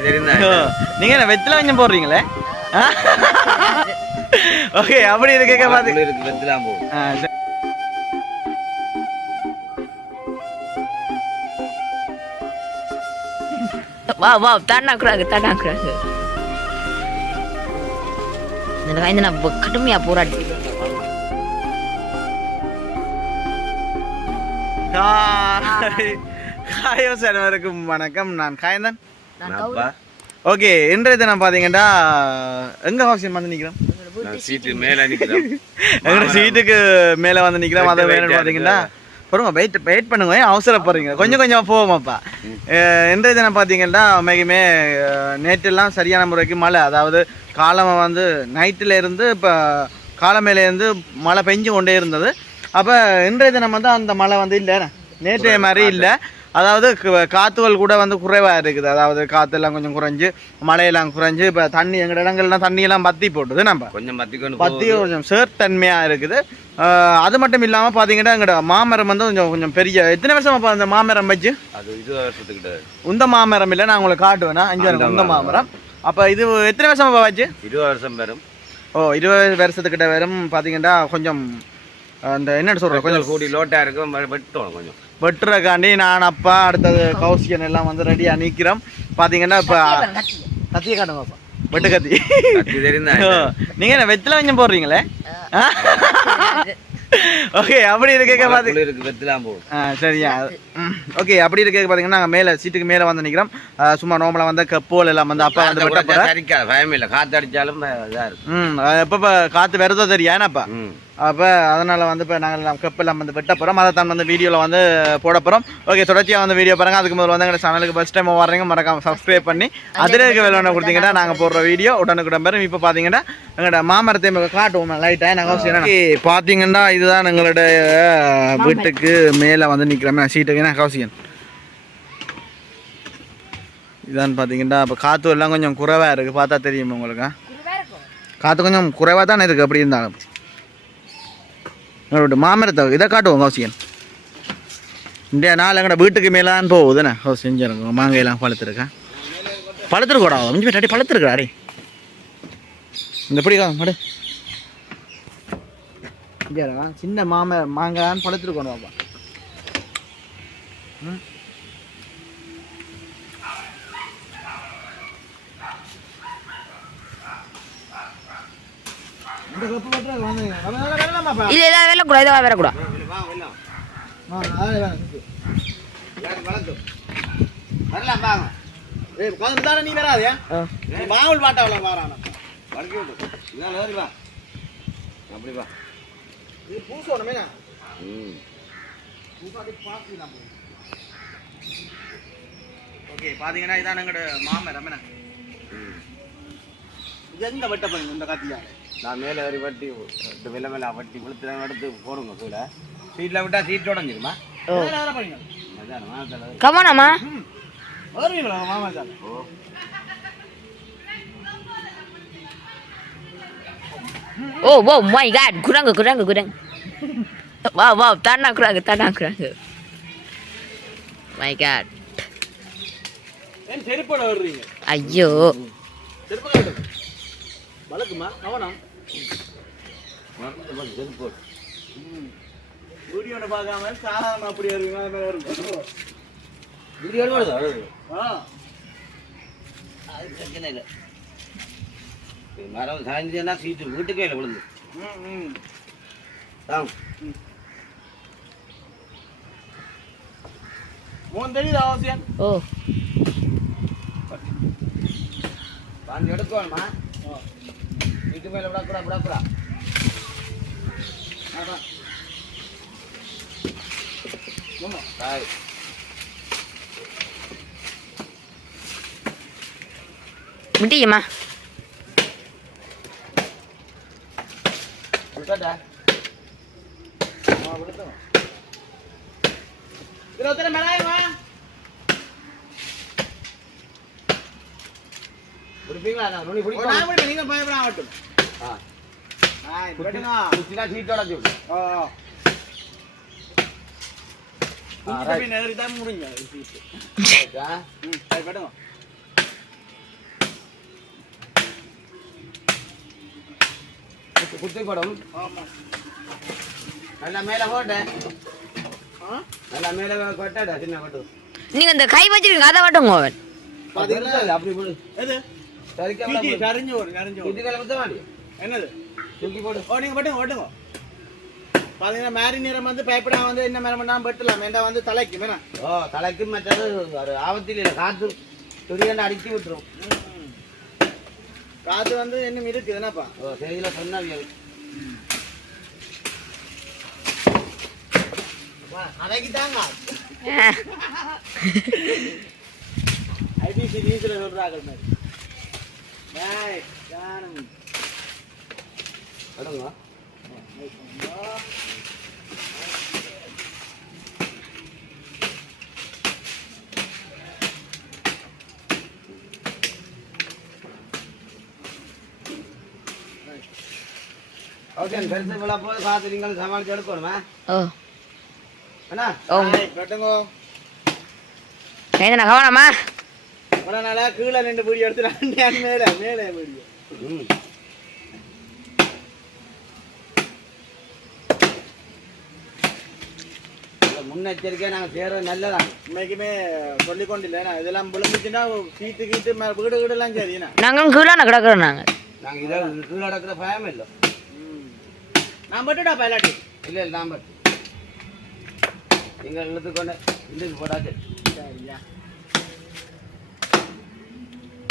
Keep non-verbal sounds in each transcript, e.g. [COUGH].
தெரியுதா ஓ, நீங்க என்ன வெத்தில கொஞ்சம் போடுறீங்களே ஓகே அப்படி இருக்க பாத்து குளிருக்கு வெத்தலாம் போகும் ஆ, சரி. வா வா தண்ணாக்குறாங்க தண்ணாக்குறாங்க இந்த காய்ந்து நான் ப- கடுமையா போராடி ஹாய் ஹாயோ சர்வருக்கும் வணக்கம் நான் காயந்தன் அப்பா ஓகே இன்றைய தினம் பார்த்தீங்கன்னா எங்க ஹவுசியம் வந்து நிற்கிறோம் நான் சீட்டு மேல நிக்கிறேன் [LAUGHS] எங்களோட சீட்டுக்கு மேலே வந்து நிற்கிறோம் அதை Wait, வேணும் wait, பார்த்தீங்கன்னா பாருங்க வெயிட் வெயிட் பண்ணுங்க. ஏன் அவசரப்படுறீங்க கொஞ்சம் கொஞ்சம் போவோமாப்பா. இன்றைய தினம் பார்த்தீங்கன்னா உண்மைக்குமே நேற்றெல்லாம் சரியான முறைக்கு மழை. அதாவது காலம் வந்து நைட்டில் இருந்து இப்போ காலமேலேருந்து மழை பெஞ்சு கொண்டே இருந்தது. அப்போ இன்றைய தினம் வந்து அந்த மழை வந்து இல்லை. நேற்றைய மாதிரி இல்லை. அதாவது க- காத்துகள் கூட வந்து குறைவாக இருக்குது. அதாவது காற்றெல்லாம் கொஞ்சம் குறைஞ்சு மழையெல்லாம் குறைஞ்சு இப்போ தண்ணி எங்கள் இடங்கள்லாம் தண்ணியெல்லாம் பத்தி போட்டுது நம்ம. கொஞ்சம் பத்திக்கொண்டு பத்தி கொஞ்சம் சேர்த்தன்மையாக இருக்குது. அது மட்டும் இல்லாமல் பார்த்தீங்கன்னா எங்களோட மாமரம் வந்து கொஞ்சம் கொஞ்சம் பெரிய எத்தனை வருஷமா அந்த மாமரம் வச்சு? அது இருபது வருஷத்துக்கிட்ட. உந்த மாமரம் இல்லை நான் உங்களுக்கு காட்டுவேனா. இங்கே அந்த உந்த மாமரம். அப்போ இது எத்தனை வருஷமா வச்சு? இருபது வருஷம் வரும். ஓ இருபது வருஷத்துக்கிட்ட வரும். பார்த்தீங்கன்னா கொஞ்சம் அந்த என்னன்னு சொல்கிறேன் கொஞ்சம் கூடி லோட்டா இருக்கும் வெ- வெட்டணும் கொஞ்சம். வெட்டுறக்காண்டி நான் அப்பா அடுத்தது கௌசியன் எல்லாம் வந்து ரெடியாக நிற்கிறோம் பார்த்தீங்கன்னா இப்போ கத்தியை காட்டுங்க அப்பா. வெட்டு கத்தி. கத்தி தெரியுதா ஓ, நீங்க என்ன வெத்தில கொஞ்சம் போடுறீங்களே? ஓகே அப்படி இருக்க போகும் ஆ, சரியா. ஓகே அப்படி இருக்க பாத்தீங்கன்னா நாங்க மேல சீட்டுக்கு மேல வந்து நிக்கிறோம். ஆ, சும்மா நோம்பல வந்து கப்போல் எல்லாம் வந்து அப்பா வந்து வெட்ட போற சரிக்கா பயம் இல்லை காத்து அடிச்சாலும் இதா இருக்கும். ம் எப்ப காத்து வருதோ தெரியும் ஏன்னாப்பா ம். அப்போ அதனால் வந்து இப்போ நாங்கள் எல்லாம் கப்பெல்லாம் வந்து வெட்ட போகிறோம் அதை தான் வந்து வீடியோவில் வந்து போட போகிறோம் ஓகே தொடர்ச்சியாக வந்து வீடியோ பாருங்கள் அதுக்கு முதல்ல வந்து எங்கள் சேனலுக்கு ஃபஸ்ட் டைம் வர்றீங்க மறக்காம சப்ஸ்கிரைப் பண்ணி அதில் இருக்க வேலை கொடுத்தீங்கன்னா நாங்கள் போடுற வீடியோ உடனுக்குடன் பெறும். இப்போ பார்த்தீங்கன்னா எங்களோட மாமரத்தை காட்டுவோம். லைட்டாக நாங்கள் அவசியம் பார்த்தீங்கன்னா இதுதான் எங்களுடைய வீட்டுக்கு மேலே வந்து நிற்கிறோமே சீட்டுக்கு என்ன கௌசியன் இதான் பார்த்தீங்கன்னா இப்போ காற்று எல்லாம் கொஞ்சம் குறைவாக இருக்குது பார்த்தா தெரியுமா உங்களுக்கு காற்று கொஞ்சம் குறைவாக தானே இருக்குது அப்படி இருந்தாலும். எங்களோட மாமரத்தை இதை காட்டுவோம் கௌசியன் இந்த நாள் எங்கட வீட்டுக்கு மேலான்னு போகுதுண்ணே ஹவுஸ் செஞ்சிருக்கோம் மாங்காயெல்லாம் பழுத்துருக்கேன் பழுத்துருக்கோடா மிஞ்சி போய் பழுத்துருக்கா அடி இந்த பிடிக்கா மடு சின்ன மாம மாங்காயான்னு பழுத்துருக்கணும் பாப்பா. ம் இந்த கப்பு பட்டு வந்து வரலாமாப்பா இது ஏதாவது வரலாம் ஏய் உட்காந்து தானே நீ வராதே நீ மாவுள் பாட்டாவலாம் வாரான வடக்கி விட்டு இதனால ஏறி வா அப்படி வா இது பூசணுமே ம் பூசாடி பார்க்கலாம் ஓகே பாத்தீங்கன்னா இதான் எங்களோட மாமரம் என்ன? ம் இது எங்க வெட்ட போறீங்க இந்த காத்தியா நான் மேலே ஏறி வட்டி ரெண்டு மேலே வட்டி விழுத்து எடுத்து போடுங்க கீழே. சீட்டில் விட்டா சீட் உடஞ்சிருமா? Sir oh. Oh oh my god குரங்கு குரங்கு குரங்கு. வா வா தண்ணாக்குறாங்க தண்ணாக்குறாங்க மை காட் ஏன் செருப்போட வர்றீங்க ஐயோ. வழக்குமா? கவனம்? வீடியோட பார்க்காம சாதாரண அப்படி வருவீங்க அது வருதா? ஆ. பிரச்சனை இல்லை. மரம் சாய்ந்ததுன்னா சீட்டு வீட்டுக்கே இல்லை விழுந்து. மூணு தெரியுது அவசியம்? ஓ. பாஞ்சு எடுக்கணுமா? வீட்டு மேலே விடக்கூடா விடக்கூடா அதான் தாய் முடியுமா விட்டாட்டா ஆ விடுத்தோம் இதுல ஒருத்தர் மேலாயமா நீங்க பயப்படாகட்டும் குத்தி படம் நல்லா மேல போட்ட நல்லா மேல கொட்டாடா சின்ன இந்த கை வச்சிருக்கீங்க அதை வட்டுங்க அவன் அப்படி கரைஞ்சு ஓடு கரைஞ்சு குத்தி கிளம்ப என்னது தூக்கி போடு ஓ நீங்க மட்டும் ஓட்டுங்க பாத்தீங்கன்னா மேரி நேரம் வந்து பயப்படாம வந்து என்ன மேரம் பண்ணாம வெட்டலாம் வேண்டாம் வந்து தலைக்கு வேணாம் ஓ தலைக்கு மற்றது ஒரு ஆபத்தில் இல்லை காற்று துரியன்னு அடிச்சு விட்டுரும் காத்து வந்து இன்னும் இருக்குது என்னப்பா ஓ செய்தியில் சொன்னாவியல் அதைக்கு தாங்க ஐபிசி நியூஸ்ல சொல்றாங்க மாதிரி ஏய், காணும். அடுங்க ஓகே பெருசு விழா போது காற்று நீங்கள் சமாளிச்சு எடுக்கணுமா ஓ என்ன ஓ ஏய், வெட்டுங்கோ. என்ன கவனமா இவ்வளவு நாளா கீழே நின்று வீடியோ எடுத்து மேல மேலே வீடியோ. ம். இந்த முன்னெச்சரிக்கையாக நாங்கள் செய்கிறது நல்லதான். இன்னைக்குமே சொல்லிக் கொண்டில்லை நான் இதெல்லாம் விழுந்துச்சுன்னா கீத்து கீத்து மே- வீடு வீடெல்லாம் சரிண்ணா நாங்களும் கீழான கிடக்குறோம் நாங்க. நாங்கள் இதை கீழே நடக்கிற பயம் இல்லை. நான் மட்டும்டா பயிலாட்டி இல்லை இல்லை நான் பட்டு. நீங்கள் இழுத்துக்கொண்டு இதுக்கு போட்டாச்சு சரியா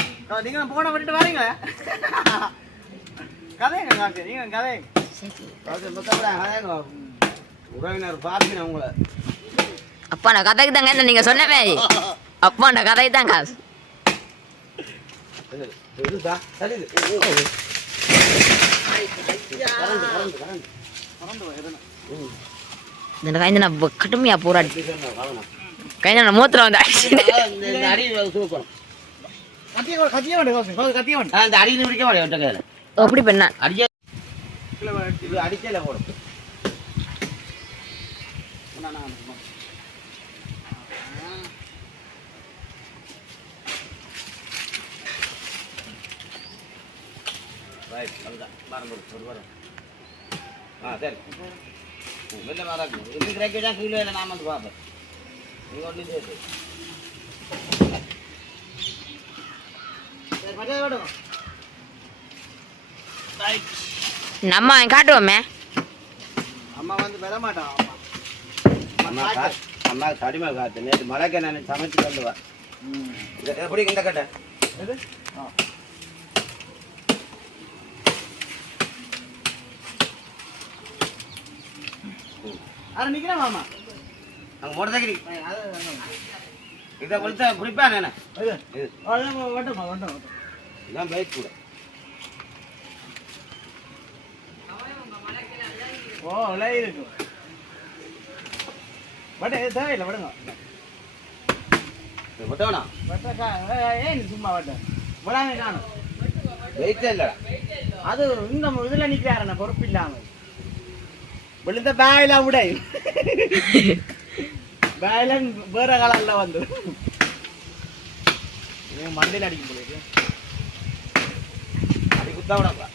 ஆ, நீங்க போன விட்டுட்டு வரீங்களா? கதைங்க காசு நீங்க கதைங்க. உறவினர் பார்க்கணும் உங்களை. அப்பா நான் கதைக்கு தாங்க என்ன நீங்க சொன்னவே அப்பா நான் கதைக்கு தான் காசு இந்த கை நான் கடுமையா போராடி. இப்படி சொன்னா கவனம் கை நான் மூத்திரம் வந்து அப்படி பண்ண. அடிக்கல போடும். வெளில வராது. கீழே நான் வந்து பார்ப்பேன். நீங்கள் ஒன்றும் சேர்த்து. நம்ம அவன் காட்டுவோமே. அம்மா வந்து பெற மாட்டான் அம்மா. அம்மா கடிமை காத்து நேற்று மழைக்கு நான் சமைச்சு இது எப்படி இந்த கட்டை. அரை நிக்கிறேன் மாமா? அங்கே வேணும். இதை கொடுத்தா குடிப்பேன் என்ன இது. இது அவ்வளவுதான், இதான் பைக் கூட. ஓ விலை இருக்கு. பட் இது தேவையில்லை விடுங்க. இது விட்டோனா வட்ட கா ஏய், ஏன் சும்மா வட்ட. விடாங்க காணும் வெயிட்டே இல்லைடா. அது இந்த இதுல நிக்கிறாரு பொறுப்பு இல்லாம. விழுந்த பேயில விடை பேயில வேற காலம்ல வந்து. இவன் மண்டையில் அடிக்கும் போல விடப்பா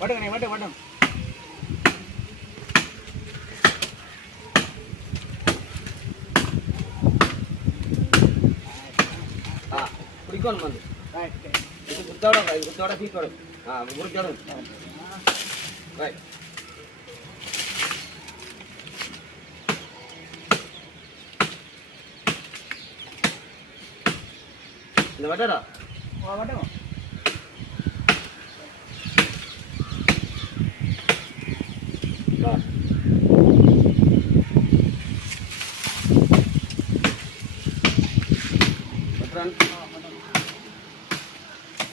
வட்டுங்க நீ வட்டு வட்டும் ஆ குடிக்கணும் வந்து. இது குத்தோட குத்தோட சீட்டோட ஆ முடிச்சோட ரைட் இந்த வட்டடா வட்டுறான்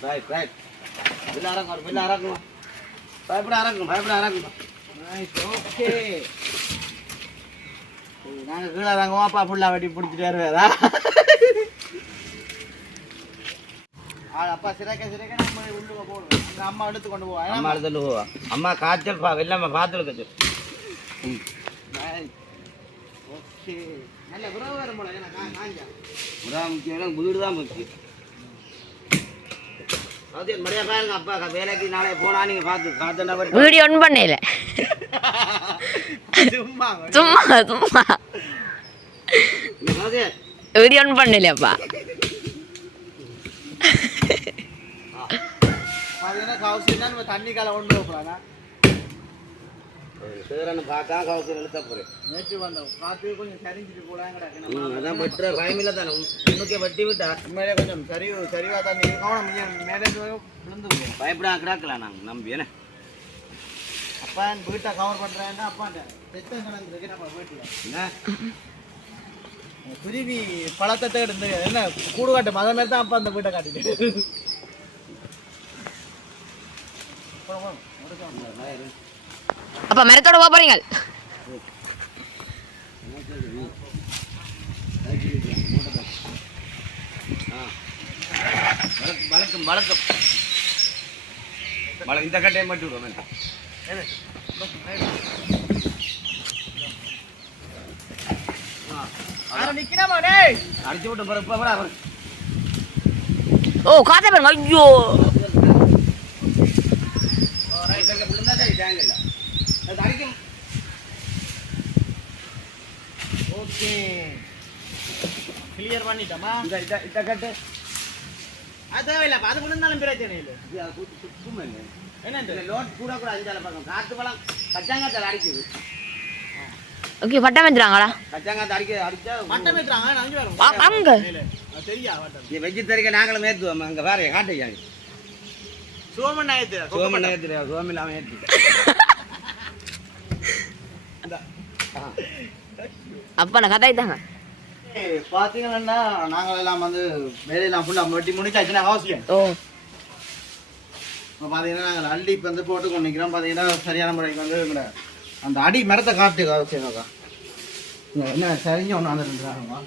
ரைட் ரைட் பில்ல அரங்கும் பில்ல அரங்கும் பயப்பட அரங்கும் பயப்பட அரங்கும் நைஸ் ஓகே நாங்கள் கீழே தாங்க அப்பா ஃபுல்லாக வெட்டி பிடிச்சிட்டு வருவேதா அப்பா சிறைக்க சிறைக்க நம்ம உள்ளுக போடுவோம் அந்த அம்மா எடுத்து கொண்டு போவோம் அம்மா அடுத்த போவா. அம்மா காய்ச்சல் பா வெள்ளாம பார்த்து Nice. ஓகே. நல்ல உறவு வரும் போல அதான் முக்கியம் வீடு தான் முக்கியம் அது மரியா பாருங்க அப்பா வேலைக்கு நாளை போனா நீங்க பார்த்து பார்த்து வீடியோ ஒன் பண்ணல. [LAUGHS] சும்மா சும்மா சும்மா. வீடியோ பண்ணலையாப்பா பார்த்தீங்கன்னா கவுசி நம்ம தண்ணி காலை கொண்டு போகலாம் சேரன்னு பார்த்தா கவுசி எழுத்த போறேன் நேற்று காற்று கொஞ்சம் சரிஞ்சிட்டு போலாங்கடா ம், அதான் பெற்ற பயமில்லை தானே. உன்னுக்கே வட்டி விட்டா. உண்மையிலே கொஞ்சம் சரிவு சரிவாக தான் கவனம் விழுந்து போகும் பயப்படா கிடாக்கலாம் நாங்கள் நம்பி என்ன? அப்பா வீட்டை கவர் பண்ணுறேன்னா அப்பாண்ட செத்தம் கணக்கு நம்ம வீட்டில். என்ன? குருவி பழத்தை இருந்து என்ன? கூடு காட்டு மத மாதிரி தான் அப்பா அந்த வீட்டை காட்டிட்டு. அப்பா மரத்தோட போக போறீங்க ஆ. வழக்கம் வழக்கம் இந்த கட்டையை மட்டும் விடுவோம் அடிச்சு விட்டு போற இப்போ ஓ காத்த பாருங்க ஐயோ ஓகே கிளியர் பண்ணிட்டோமா அது தேவையில்லை அது விழுந்தாலும் பிரச்சனை இல்லை என்ன ஓகே பட்டம் வந்துடுறாங்களா? மட்டம் ஏத்துறாங்க நான் அஞ்சு வரும் அ- அங்க அது தெரியா வட்டம்? வெஜிடரிக்க நாங்களும் ஏற்றுவோம் அங்கே வேற காட்டையா சோமன் ஆயிடுச்சு சோமன் ஏற்றுறியா சோமன் இல்லாமல் ஏற்று அப்பா நான் கதை தாங்க. பாத்தீங்கன்னா நாங்கள் எல்லாம் வந்து வேலையெல்லாம் ஃபுல்லாக வெட்டி முடிச்சாச்சுன்னா அவசியம் ஓ. இப்போ பார்த்தீங்கன்னா நாங்கள் அள்ளி இப்போ வந்து போட்டு கொண்டு நிற்கிறோம் பார்த்தீங்கன்னா சரியான முறைக்கு வந்து அந்த அடி மரத்தை காட்டு அவசியம்க்கா என்ன சரிஞ்ச ஒன்று வந்துருந்துறாங்கம்மா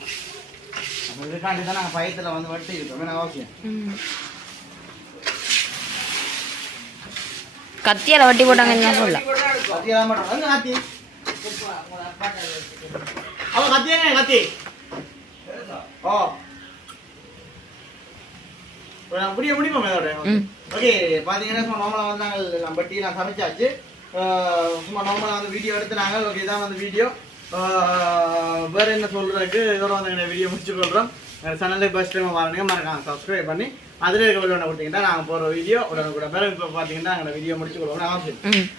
அப்போ இதுக்காண்டி தான் நாங்கள் பயத்தில் வந்து வெட்டி இருக்கோம். அவசியம் கத்தியால வட்டி போட்டாங்க என்ன சொல்லலாம் முடிய முடியுமா. ஓகே பார்த்தீங்கன்னா சும்மா நார்மலாக வந்து நாங்கள் நம்ம டீ நான் சமைச்சாச்சு சும்மா நார்மலாக வந்து வீடியோ எடுத்து நாங்கள் ஓகே இதான் வந்து வீடியோ வேற என்ன சொல்றதுக்கு இதோட வந்து வீடியோ முடிச்சு கொள்கிறோம் சேனலுக்கு ஃபஸ்ட் டைம் பாருங்க மறக்காம சப்ஸ்கிரைப் பண்ணி அதில் இருக்க வீடியோ கொடுத்தீங்கன்னா நாங்கள் போகிற வீடியோ உடனே கூட பேர் இப்போ பார்த்தீங்கன்னா நாங்கள் வீடியோ முடிச்சு கொள்வோம் அவசியம்